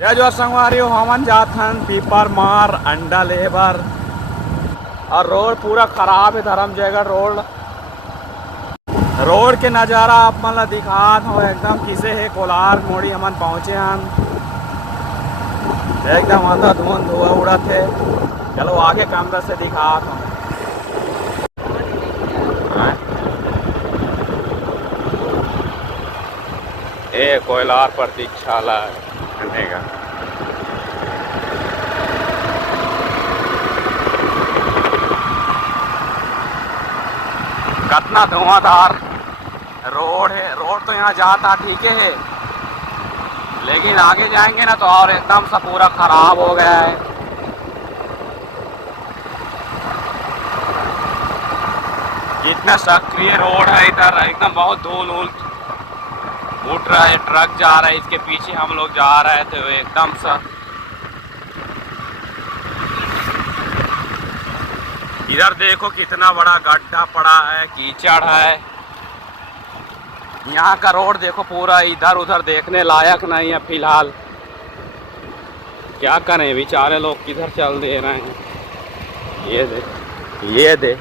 ये जो संगवारी हो हमन जाथन पीपर मार अंडा लेबर और रोड पूरा खराब है धर्मजयगढ़ रोड के नज़ारा आप मन ला दिखात हो एकदम किसे है कोलार मोड़ी हमन पहुँचे हन एकदम अंदर धुआं उड़त है। चलो आगे कैमरा से दिखात हो। ये कोयलार प्रतीक्षालय का कितना धुआंधार रोड है। रोड तो यहाँ जाता ठीक है लेकिन आगे जाएंगे ना तो और एकदम सा पूरा खराब हो गया है। कितना सक्रिय रोड है इधर एकदम बहुत धूल उठ रहा है। ट्रक जा रहा है इसके पीछे हम लोग जा रहे थे एकदम सा इधर देखो कितना बड़ा गड्ढा पड़ा है कीचड़ है। यहाँ का रोड देखो पूरा इधर उधर देखने लायक नहीं है फिलहाल। क्या करें बेचारे लोग किधर चल दे रहे हैं। ये दे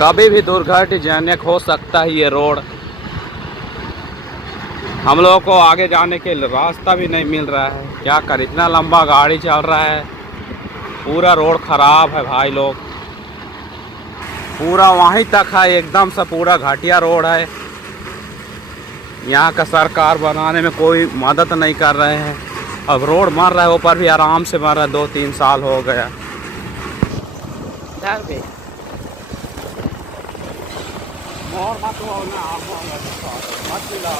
कभी भी दुर्घटनाजनक हो सकता है ये रोड। हम लोगों को आगे जाने के रास्ता भी नहीं मिल रहा है। क्या कर इतना लंबा गाड़ी चल रहा है पूरा रोड खराब है भाई लोग। पूरा वहीं तक है एकदम सा पूरा घटिया रोड है। यहाँ का सरकार बनाने में कोई मदद नहीं कर रहे हैं। अब रोड मर रहा है ऊपर भी आराम से मर रहा है 2-3 साल हो गया। मोर मत हो ना आप मत मिला